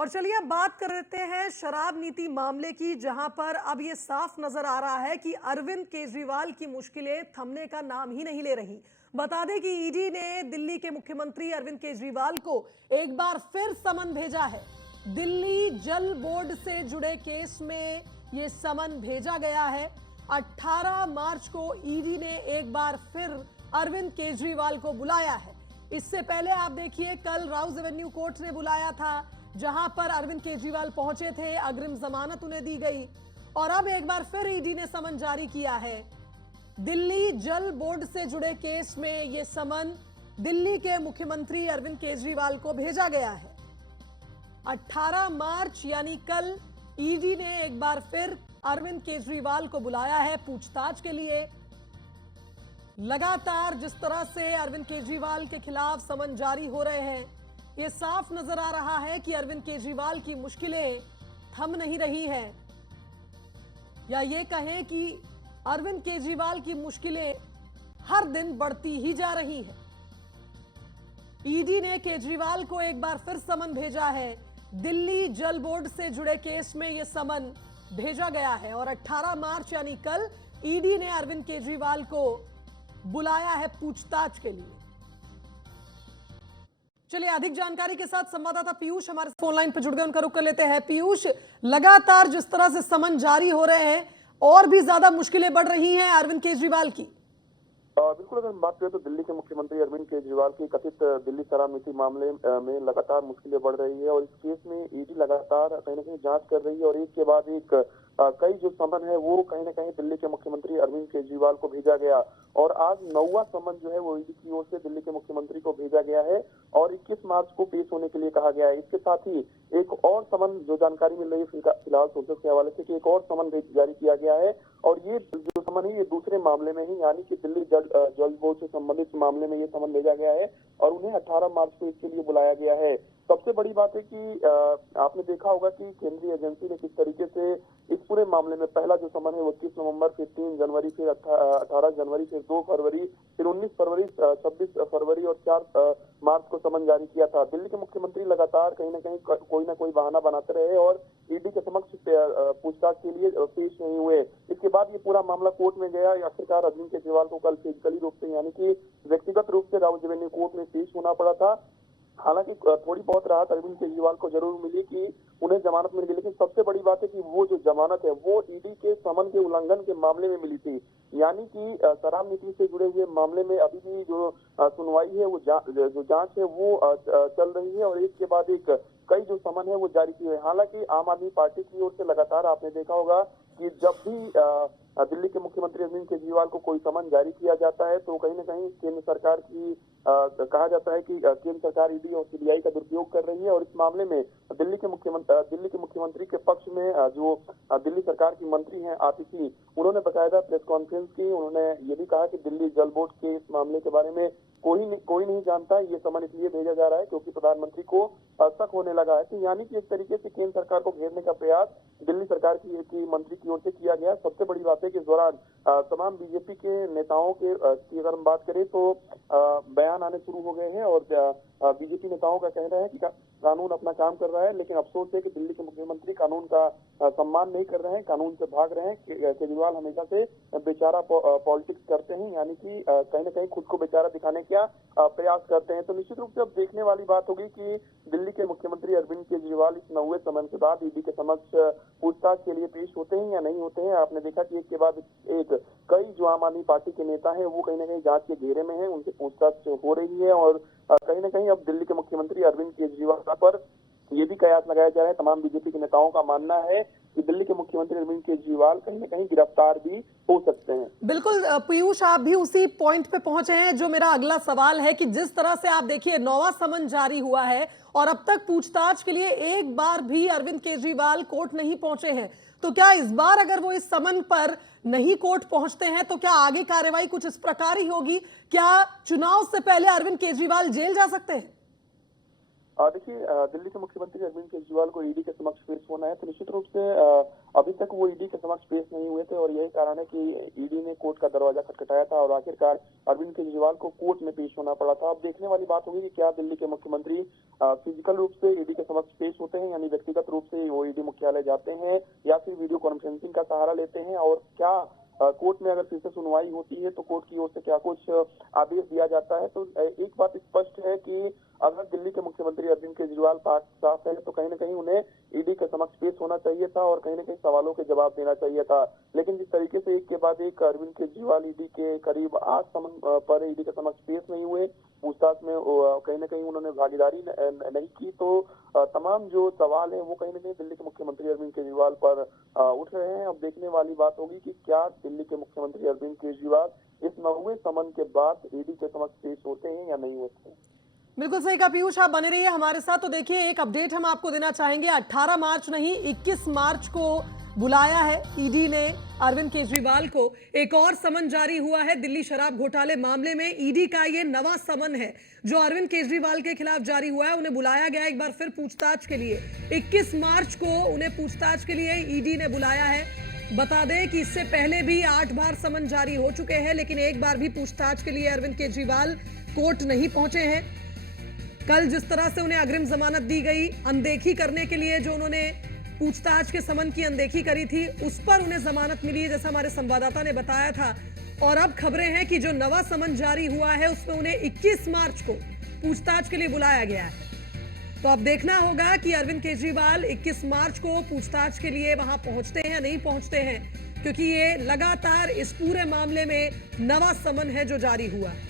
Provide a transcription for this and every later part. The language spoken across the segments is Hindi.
और चलिए अब बात कर लेते हैं शराब नीति मामले की, जहां पर अब ये साफ नजर आ रहा है कि अरविंद केजरीवाल की मुश्किलें थमने का नाम ही नहीं ले रही। बता दें कि ईडी ने दिल्ली के मुख्यमंत्री अरविंद केजरीवाल को एक बार फिर समन भेजा है। दिल्ली जल बोर्ड से जुड़े केस में ये समन भेजा गया है। 18 मार्च को ईडी ने एक बार फिर अरविंद केजरीवाल को बुलाया है। इससे पहले आप देखिए, कल राउज एवेन्यू कोर्ट ने बुलाया था, जहां पर अरविंद केजरीवाल पहुंचे थे, अग्रिम जमानत उन्हें दी गई। और अब एक बार फिर ईडी ने समन जारी किया है। दिल्ली जल बोर्ड से जुड़े केस में यह समन दिल्ली के मुख्यमंत्री अरविंद केजरीवाल को भेजा गया है। 18 मार्च यानी कल ईडी ने एक बार फिर अरविंद केजरीवाल को बुलाया है पूछताछ के लिए। लगातार जिस तरह से अरविंद केजरीवाल के खिलाफ समन जारी हो रहे हैं, यह साफ नजर आ रहा है कि अरविंद केजरीवाल की मुश्किलें थम नहीं रही हैं, या ये कहें कि अरविंद केजरीवाल की मुश्किलें हर दिन बढ़ती ही जा रही हैं। ईडी ने केजरीवाल को एक बार फिर समन भेजा है। दिल्ली जल बोर्ड से जुड़े केस में यह समन भेजा गया है और 18 मार्च यानी कल ईडी ने अरविंद केजरीवाल को बुलाया है पूछताछ के लिए। चलिए अधिक जानकारी के साथ संवाददाता पीयूष हमारे फोन लाइन पर जुड़ गए, उनका रुख कर लेते हैं। पीयूष, लगातार जिस तरह से समन जारी हो रहे हैं, और भी ज्यादा मुश्किलें बढ़ रही हैं अरविंद केजरीवाल की। बिल्कुल, अगर हम बात करें तो दिल्ली के मुख्यमंत्री अरविंद केजरीवाल की कथित दिल्ली शराब नीति मामले में लगातार मुश्किलें बढ़ रही है और इस केस में ईडी लगातार कहीं न कहीं जांच कर रही है और एक के बाद एक कई जो समन है वो कहीं न कहीं दिल्ली के मुख्यमंत्री अरविंद केजरीवाल को भेजा गया और आज 9वां समन जो है वो ईडी की ओर से दिल्ली के मुख्यमंत्री को भेजा गया है और 21 मार्च को पेश होने के लिए कहा गया है। इसके साथ ही एक और समन जो जानकारी मिल रही है फिलहाल सोर्सेस के हवाले से कि एक और समन जारी किया गया है और ये जो समन है ये दूसरे मामले में ही, यानी कि दिल्ली जल बोर्ड से संबंधित मामले में ये समन भेजा गया है और उन्हें 18 मार्च को इसके लिए बुलाया गया है। सबसे बड़ी बात है कि आपने देखा होगा कि केंद्रीय एजेंसी ने किस तरीके से इस पूरे मामले में पहला जो समन है वो 21 नवंबर, फिर 3 जनवरी, फिर 18 जनवरी, फिर 2 फरवरी, फिर 19 फरवरी, 26 फरवरी और 4 मार्च को समन जारी किया था। दिल्ली के मुख्यमंत्री लगातार कहीं न कहीं कोई ना कोई बहाना बनाते रहे और ईडी के समक्ष पूछताछ के लिए पेश नहीं हुए। इसके बाद ये पूरा मामला कोर्ट में गया। आखिरकार अरविंद केजरीवाल को कल फिजिकली रूप से यानी कि व्यक्तिगत रूप से राउज एवेन्यू कोर्ट में पेश होना पड़ा था। हालांकि थोड़ी बहुत राहत अरविंद केजरीवाल को जरूर मिली कि उन्हें जमानत मिल गई, लेकिन सबसे बड़ी बात है कि वो जो जमानत है वो ईडी के समन के उल्लंघन के मामले में मिली थी, यानी कि शराब नीति से जुड़े हुए मामले में अभी भी जो सुनवाई है वो जो जांच है वो चल रही है और एक के बाद एक कई जो समन है वो जारी किए हैं। हालांकि आम आदमी पार्टी की ओर से लगातार आपने देखा होगा कि जब भी दिल्ली के मुख्यमंत्री अरविंद केजरीवाल को कोई समन जारी किया जाता है तो कहीं न कहीं केंद्र सरकार की कहा जाता है कि केंद्र सरकार ईडी और सीबीआई का दुरुपयोग कर रही है और इस मामले में दिल्ली के मुख्यमंत्री के पक्ष में जो दिल्ली सरकार की मंत्री हैं आतिशी, उन्होंने बकायदा प्रेस कॉन्फ्रेंस की। उन्होंने ये भी कहा कि दिल्ली जल बोर्ड के इस मामले के बारे में कोई नहीं जानता, ये समन इसलिए भेजा जा रहा है क्योंकि प्रधानमंत्री को शक होने लगा है। तो यानी कि एक तरीके से केंद्र सरकार को घेरने का प्रयास दिल्ली सरकार की मंत्री की ओर से किया गया। सबसे बड़ी बात है कि इस दौरान तमाम बीजेपी के नेताओं की अगर हम बात करें तो बयान आने शुरू हो गए हैं और बीजेपी नेताओं का कहना है कि कानून अपना काम कर रहा है, लेकिन अफसोस है कि दिल्ली के मुख्यमंत्री कानून का सम्मान नहीं कर रहे हैं, कानून से भाग रहे हैं। केजरीवाल हमेशा से बेचारा पॉलिटिक्स करते हैं, यानी कि कहीं न कहीं खुद को बेचारा दिखाने का प्रयास करते हैं। तो निश्चित रूप से अब देखने वाली बात होगी कि दिल्ली के मुख्यमंत्री अरविंद केजरीवाल इस 9वें समन के बाद ईडी के समक्ष पूछताछ के लिए पेश होते हैं या नहीं होते हैं। आपने देखा कि एक के बाद एक कई जो आम आदमी पार्टी के नेता हैं वो कहीं न कहीं जांच के घेरे में हैं, उनसे पूछताछ हो रही है और कहीं न कहीं अब दिल्ली के मुख्यमंत्री अरविंद केजरीवाल पर ये भी कयास लगाया जा रहा है। तमाम बीजेपी के नेताओं का मानना है कि दिल्ली के मुख्यमंत्री अरविंद केजरीवाल कहीं न कहीं गिरफ्तार भी हो सकते हैं। बिल्कुल पीयूष, आप भी उसी पॉइंट पे पहुंचे हैं जो मेरा अगला सवाल है कि जिस तरह से आप देखिए 9वां समन जारी हुआ है और अब तक पूछताछ के लिए एक बार भी अरविंद केजरीवाल कोर्ट नहीं पहुंचे हैं, तो क्या इस बार अगर वो इस समन पर नहीं कोर्ट पहुंचते हैं तो क्या आगे कार्रवाई कुछ इस प्रकार ही होगी? क्या चुनाव से पहले अरविंद केजरीवाल जेल जा सकते हैं? देखिए, दिल्ली के मुख्यमंत्री अरविंद केजरीवाल को ईडी के समक्ष पेश होना है, तो निश्चित रूप से अभी तक वो ईडी के समक्ष पेश नहीं हुए थे और यही कारण है कि ईडी ने कोर्ट का दरवाजा खटखटाया था और आखिरकार अरविंद केजरीवाल को कोर्ट में पेश होना पड़ा था। अब देखने वाली बात होगी कि क्या दिल्ली के मुख्यमंत्री फिजिकल रूप से ईडी के समक्ष पेश होते हैं, यानी व्यक्तिगत रूप से वो ईडी मुख्यालय जाते हैं, या फिर वीडियो कॉन्फ्रेंसिंग का सहारा लेते हैं, और क्या कोर्ट में अगर फिर से सुनवाई होती है तो कोर्ट की ओर से क्या कुछ आदेश दिया जाता है। तो एक बात स्पष्ट है कि अगर दिल्ली के मुख्यमंत्री अरविंद केजरीवाल पाक साफ है तो कहीं ना कहीं उन्हें ईडी के समक्ष पेश होना चाहिए था और कहीं ना कहीं सवालों के जवाब देना चाहिए था। लेकिन जिस तरीके से एक के बाद एक अरविंद केजरीवाल ईडी के करीब 8 समन पर ईडी के समक्ष पेश नहीं हुए, पूछताछ में कहीं ना कहीं उन्होंने भागीदारी नहीं की, तो तमाम जो सवाल है वो कहीं ना कहीं दिल्ली के मुख्यमंत्री अरविंद केजरीवाल पर उठ रहे हैं। अब देखने वाली बात होगी कि क्या दिल्ली के मुख्यमंत्री अरविंद केजरीवाल इस 9वें समन के बाद ईडी के समक्ष पेश होते हैं या नहीं होते हैं। बिल्कुल सही कहा पीयूष, आप बने रहिए हमारे साथ। तो देखिए, एक अपडेट हम आपको देना चाहेंगे। 18 मार्च नहीं 21 मार्च को बुलाया है ईडी ने अरविंद केजरीवाल को। एक और समन जारी हुआ है दिल्ली शराब घोटाले मामले में। ईडी का ये नवा समन है जो अरविंद केजरीवाल के खिलाफ जारी हुआ है। उन्हें बुलाया गया एक बार फिर पूछताछ के लिए। 21 मार्च को उन्हें पूछताछ के लिए ईडी ने बुलाया है। बता दें कि इससे पहले भी 8 बार समन जारी हो चुके हैं, लेकिन एक बार भी पूछताछ के लिए अरविंद केजरीवाल कोर्ट नहीं पहुंचे हैं। कल जिस तरह से उन्हें अग्रिम जमानत दी गई, अनदेखी करने के लिए जो उन्होंने पूछताछ के समन की अनदेखी करी थी, उस पर उन्हें जमानत मिली है, जैसा हमारे संवाददाता ने बताया था। और अब खबरें हैं कि जो नवा समन जारी हुआ है उसमें उन्हें 21 मार्च को पूछताछ के लिए बुलाया गया है। तो अब देखना होगा कि अरविंद केजरीवाल 21 मार्च को पूछताछ के लिए वहां पहुंचते हैं या नहीं पहुंचते हैं, क्योंकि ये लगातार इस पूरे मामले में नवा समन है जो जारी हुआ है।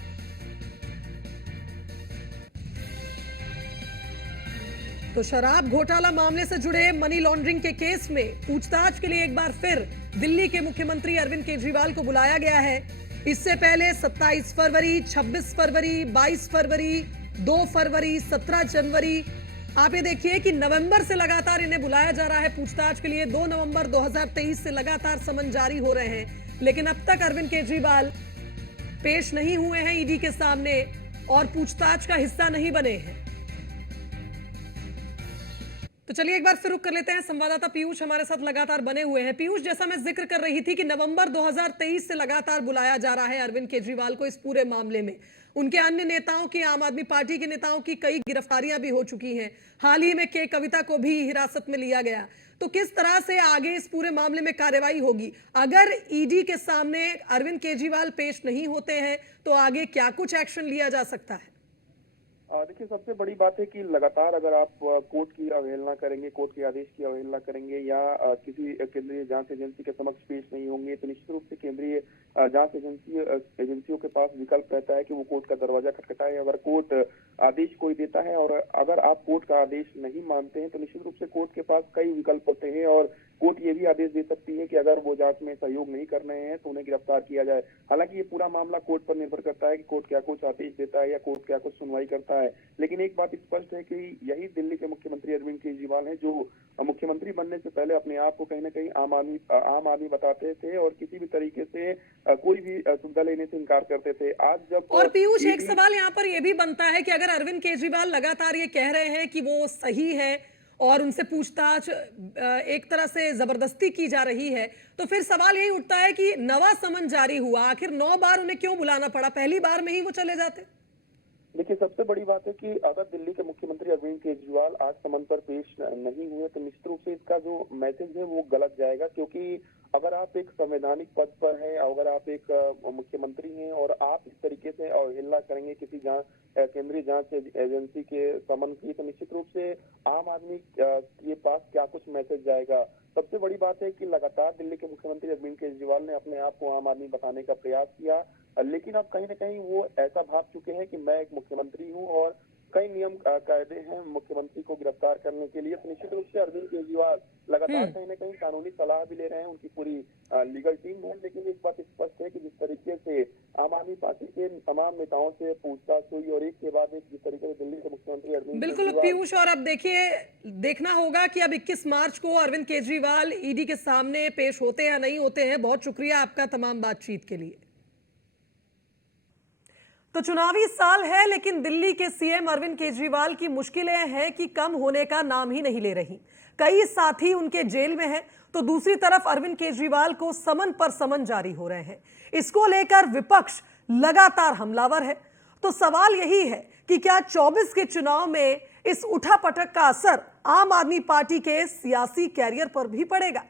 तो शराब घोटाला मामले से जुड़े मनी लॉन्ड्रिंग के केस में पूछताछ के लिए एक बार फिर दिल्ली के मुख्यमंत्री अरविंद केजरीवाल को बुलाया गया है। इससे पहले 27 फरवरी, 26 फरवरी, 22 फरवरी, 2 फरवरी, 17 जनवरी, आप ये देखिए कि नवंबर से लगातार इन्हें बुलाया जा रहा है पूछताछ के लिए। 2 नवंबर 2023 से लगातार समन जारी हो रहे हैं, लेकिन अब तक अरविंद केजरीवाल पेश नहीं हुए हैं ईडी के सामने और पूछताछ का हिस्सा नहीं बने हैं। तो चलिए एक बार फिर रुक कर लेते हैं। संवाददाता पीयूष हमारे साथ लगातार बने हुए हैं। पीयूष, जैसा मैं जिक्र कर रही थी कि नवंबर 2023 से लगातार बुलाया जा रहा है अरविंद केजरीवाल को इस पूरे मामले में। उनके अन्य नेताओं की, आम आदमी पार्टी के नेताओं की कई गिरफ्तारियां भी हो चुकी हैं। हाल ही में के कविता को भी हिरासत में लिया गया। तो किस तरह से आगे इस पूरे मामले में कार्रवाई होगी? अगर ईडी के सामने अरविंद केजरीवाल पेश नहीं होते हैं तो आगे क्या कुछ एक्शन लिया जा सकता है? देखिए, सबसे बड़ी बात है कि लगातार अगर आप कोर्ट की अवहेलना करेंगे, कोर्ट के आदेश की अवहेलना करेंगे या किसी केंद्रीय जांच एजेंसी के समक्ष पेश नहीं होंगे, तो निश्चित रूप से केंद्रीय जांच एजेंसियों के पास विकल्प रहता है कि वो कोर्ट का दरवाजा खटखटाए। अगर कोर्ट आदेश कोई देता है और अगर आप कोर्ट का आदेश नहीं मानते हैं तो निश्चित रूप से कोर्ट के पास कई विकल्प होते हैं और कोर्ट ये भी आदेश दे सकती है कि अगर वो जांच में सहयोग नहीं कर रहे हैं तो उन्हें गिरफ्तार किया जाए। हालांकि ये पूरा मामला कोर्ट पर निर्भर करता है कि कोर्ट क्या कुछ आदेश देता है या कोर्ट क्या कुछ सुनवाई करता है। लेकिन एक बात स्पष्ट है कि यही दिल्ली के मुख्यमंत्री अरविंद केजरीवाल हैं जो मुख्यमंत्री बनने से पहले अपने आप को कहीं ना कहीं आम आदमी बताते थे और किसी भी तरीके से कोई भी सुविधा लेने से इनकार करते थे। आज जब और पीयूष, एक सवाल यहाँ पर यह भी बनता है कि अगर अरविंद केजरीवाल लगातार ये कह रहे हैं कि वो सही है और उनसे पूछताछ एक तरह से जबरदस्ती की जा रही है, तो फिर सवाल यही उठता है कि नवा समन जारी हुआ, आखिर 9 बार उन्हें क्यों बुलाना पड़ा? पहली बार में ही वो चले जाते। देखिए, सबसे बड़ी बात है कि अगर दिल्ली के मुख्यमंत्री अरविंद केजरीवाल आज समन पर पेश नहीं हुए तो निश्चित रूप से इसका जो मैसेज है वो गलत जाएगा, क्योंकि अगर आप एक संवैधानिक पद पर हैं, अगर आप एक मुख्यमंत्री हैं और आप इस तरीके से अवहेलना करेंगे किसी केंद्रीय जांच एजेंसी के समन की, तो निश्चित रूप से आम आदमी के पास क्या कुछ मैसेज जाएगा। सबसे बड़ी बात है कि लगातार दिल्ली के मुख्यमंत्री अरविंद केजरीवाल ने अपने आप को आम आदमी बताने का प्रयास किया, लेकिन अब कहीं ना कहीं वो ऐसा भाग चुके हैं कि मैं एक मुख्यमंत्री हूं और कई नियम कायदे हैं मुख्यमंत्री को गिरफ्तार करने के लिए। तो निश्चित रूप से अरविंद केजरीवाल लगातार कहीं ना कहीं कानूनी सलाह भी ले रहे हैं, उनकी पूरी लीगल टीम है। लेकिन एक बात स्पष्ट है कि जिस तरीके से आम आदमी पार्टी के तमाम नेताओं से पूछताछ हुई और एक के बाद एक जिस तरीके से दिल्ली के मुख्यमंत्री अरविंद बिल्कुल पीयूष, और अब देखिए देखना होगा कि अब 21 मार्च को अरविंद केजरीवाल ईडी के सामने पेश होते या नहीं होते हैं। बहुत शुक्रिया आपका तमाम बातचीत के लिए। तो चुनावी साल है, लेकिन दिल्ली के सीएम अरविंद केजरीवाल की मुश्किलें हैं कि कम होने का नाम ही नहीं ले रही। कई साथी उनके जेल में हैं, तो दूसरी तरफ अरविंद केजरीवाल को समन पर समन जारी हो रहे हैं। इसको लेकर विपक्ष लगातार हमलावर है। तो सवाल यही है कि क्या 24 के चुनाव में इस उठापटक का असर आम आदमी पार्टी के सियासी कैरियर पर भी पड़ेगा?